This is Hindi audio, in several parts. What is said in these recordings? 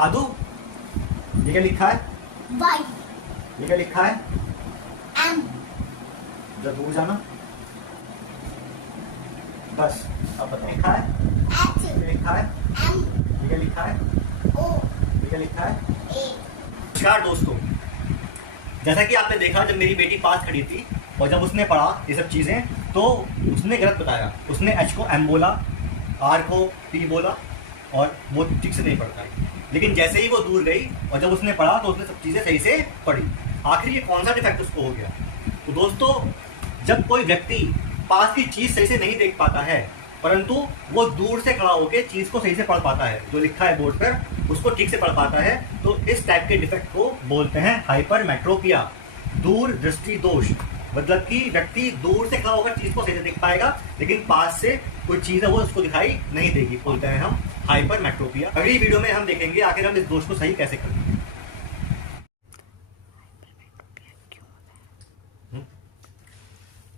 आदू, ये क्या लिखा है? वाई। ये क्या लिखा है? एम। जब दूर जाना बस। अब बताओ लिखा है? एच। ये लिखा है? एम। ये क्या लिखा है? ओ। ये क्या लिखा है? ए। नमस्कार दोस्तों, जैसा कि आपने देखा जब मेरी बेटी पास खड़ी थी और जब उसने पढ़ा ये सब चीज़ें तो उसने गलत बताया। उसने एच को एम बोला, आर को पी बोला और वो ठीक से नहीं पढ़ता है। लेकिन जैसे ही वो दूर गई और जब उसने पढ़ा तो उसने सब चीज़ें सही से पढ़ी। आखिर ये कौन सा डिफेक्ट उसको हो गया? तो दोस्तों, जब कोई व्यक्ति पास की चीज़ सही से नहीं देख पाता है परंतु वो दूर से खड़ा होकर चीज़ को सही से पढ़ पाता है, जो लिखा है बोर्ड पर उसको ठीक से पढ़ पाता है, तो इस टाइप के डिफेक्ट को बोलते हैं हाइपरमेट्रोपिया, दूर दृष्टि दोष। मतलब कि व्यक्ति दूर से खड़ा होकर चीज को सही से देख पाएगा लेकिन पास से कोई चीज है वो उसको दिखाई नहीं देगी, बोलते हैं हम हाइपरमेट्रोपिया। अगली वीडियो में हम देखेंगे आखिर हम इस दोष को सही कैसे करेंगे।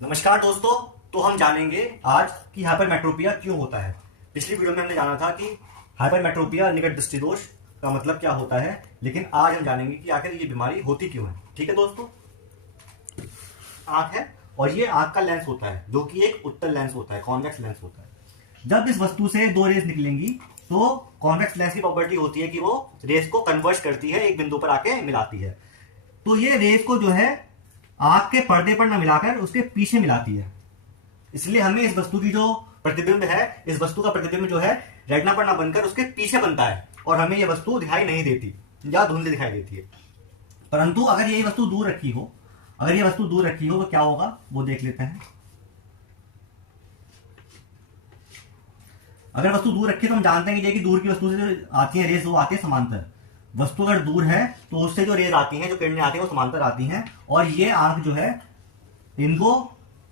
नमस्कार दोस्तों, तो हम जानेंगे आज कि हाइपरमेट्रोपिया क्यों होता है। पिछली वीडियो में हमने जाना था कि हाइपरमेट्रोपिया निकट दृष्टि दोष का मतलब क्या होता है, लेकिन आज हम जानेंगे कि आखिर ये बीमारी होती क्यों है। ठीक है दोस्तों, आंख है और ये आंख का लेंस होता है जो कि एक उत्तल लेंस होता है, कॉन्वेक्स लेंस होता है। जब इस वस्तु से दो रेज निकलेंगी तो कॉन्वेक्स लेंस की प्रॉपर्टी होती है कि वो रेज को कन्वर्ज करती है, एक बिंदु पर आके मिलाती है। तो ये रेज को जो है आंख के पर्दे पर न मिलाकर उसके पीछे मिलाती है। इसलिए हमें इस वस्तु की जो प्रतिबिंब है, इस वस्तु का प्रतिबिंब जो है रेटिना पर न बनकर उसके पीछे बनता है और हमें यह वस्तु दिखाई नहीं देती या धुंधली दिखाई देती है। परंतु अगर ये वस्तु दूर रखी हो, अगर ये वस्तु दूर रखी हो तो क्या होगा वो देख लेते हैं। अगर वस्तु दूर रखी तो हम जानते हैं कि दूर की वस्तु से जो आती है रेज वो आती है समांतर। वस्तु अगर दूर है तो उससे जो रेज आती हैं, जो किरणें आती हैं वो समांतर आती हैं और ये आंख जो है इनको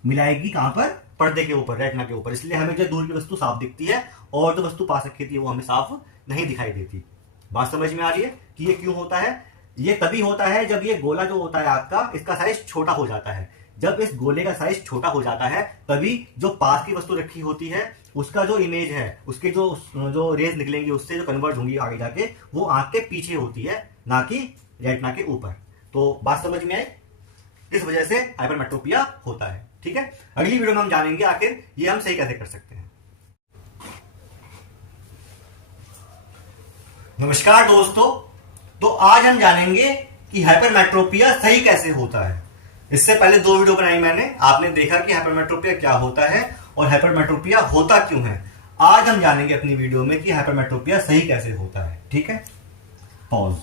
मिलाएगी कहां पर? पर्दे के ऊपर, रेटिना के ऊपर। इसलिए हमें जो दूर की वस्तु साफ दिखती है और जो वस्तु पास रखी थी वो हमें साफ नहीं दिखाई देती। बात समझ में आ रही है कि ये क्यों होता है? ये तभी होता है जब ये गोला जो होता है आपका, इसका साइज छोटा हो जाता है। जब इस गोले का साइज छोटा हो जाता है तभी जो पास की वस्तु रखी होती है उसका जो इमेज है, उसके जो रेज निकलेंगी उससे जो कन्वर्ट होंगी आगे जाके, वो आंख के पीछे होती है, ना कि रेटिना के ऊपर। तो बात समझ में आई? इस वजह से हाइपरमेट्रोपिया होता है। ठीक है, अगली वीडियो में हम जानेंगे आखिर ये हम सही कैसे कर सकते हैं। नमस्कार दोस्तों, तो आज हम जानेंगे कि हाइपरमेट्रोपिया सही कैसे होता है। इससे पहले दो वीडियो बनाई मैंने, आपने देखा कि हाइपरमेट्रोपिया क्या होता है और हाइपरमेट्रोपिया होता क्यों है। आज हम जानेंगे अपनी वीडियो में कि हाइपरमेट्रोपिया सही कैसे होता है। ठीक है, पॉज।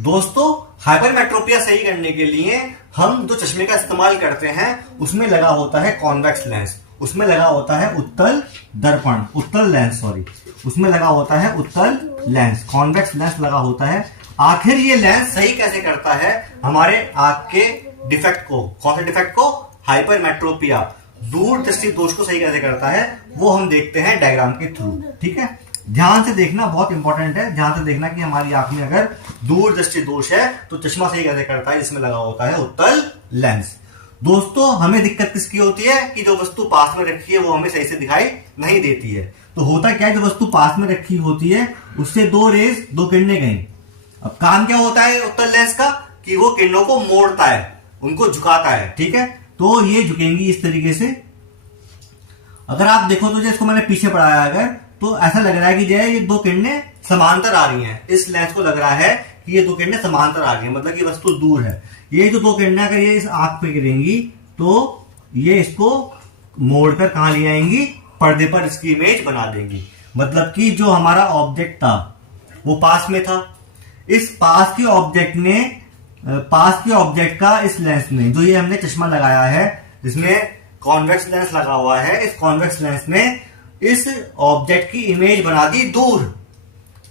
दोस्तों, हाइपरमेट्रोपिया सही करने के लिए हम जो चश्मे का इस्तेमाल करते हैं उसमें लगा होता है कॉन्वेक्स लेंस, उसमें लगा होता है उत्तल दर्पण, उत्तल लेंस, सॉरी, उसमें लगा होता है उत्तल लेंस, कॉन्वेक्स लेंस लगा होता है। आखिर ये लेंस सही कैसे करता है हमारे आंख के डिफेक्ट को? कौन से डिफेक्ट को? हाइपरमेट्रोपिया, दूर दृष्टि दोष को सही कैसे करता है वो हम देखते हैं डायग्राम के थ्रू। ठीक है, ध्यान से देखना, बहुत इंपॉर्टेंट है। ध्यान से देखना कि हमारी आंख में अगर दूर दृष्टि दोष है तो चश्मा सही कैसे करता है, इसमें लगा होता है उत्तल लेंस। दोस्तों, हमें दिक्कत किसकी होती है कि जो वस्तु पास में रखी है वो हमें सही से दिखाई नहीं देती है। तो होता क्या है, जो वस्तु पास में रखी होती है उससे दो रेज, दो किरणें गई। अब काम क्या होता है उत्तल लेंस का कि वो किरणों को मोड़ता है, उनको झुकाता है। ठीक है, तो ये झुकेंगी इस तरीके से। अगर आप देखो तो इसको मैंने पीछे पढ़ाया अगर, तो ऐसा लग रहा है कि जो है ये दो किरणें समांतर आ रही हैं। इस लेंस को लग रहा है कि ये दो किरणें समांतर आ रही हैं, मतलब कि वस्तु दूर है। ये जो दो किरणें अगर ये इस आंख पे गिरेंगी तो ये इसको मोड़कर कहां ले आएंगी? पर्दे पर इसकी इमेज बना देंगी। मतलब कि जो हमारा ऑब्जेक्ट था वो पास में था, इस पास के ऑब्जेक्ट का इस लेंस में, जो ये हमने चश्मा लगाया है जिसमें कॉन्वेक्स लेंस लगा हुआ है, इस कॉन्वेक्स लेंस में इस ऑब्जेक्ट की इमेज बना दी दूर,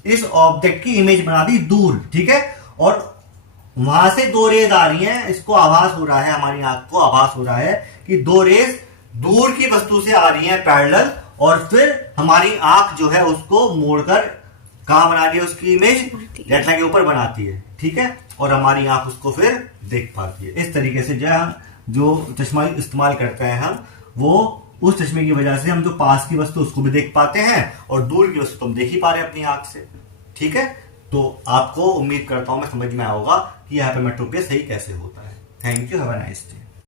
इस ऑब्जेक्ट की इमेज बना दी दूर। ठीक है, और वहां से दो रेज आ रही हैं, इसको आभास हो रहा है, हमारी आंख को आभास हो रहा है कि दो रेज दूर की वस्तु से आ रही हैं पैरेलल, और फिर हमारी आंख जो है उसको मोड़कर कहां बना दी, उसकी इमेज रेटिना के ऊपर बनाती है। ठीक है, और हमारी आंख उसको फिर देख पाती है। इस तरीके से जो चश्मा इस्तेमाल करते हैं हम वो उस चश्मे की वजह से हम जो पास की वस्तु उसको भी देख पाते हैं और दूर की वस्तु तो हम देख ही पा रहे हैं अपनी आंख से। ठीक है, तो आपको उम्मीद करता हूं मैं समझ में आएगा कि हाइपरमेट्रोपिया सही कैसे होता है। Thank you, have a nice day.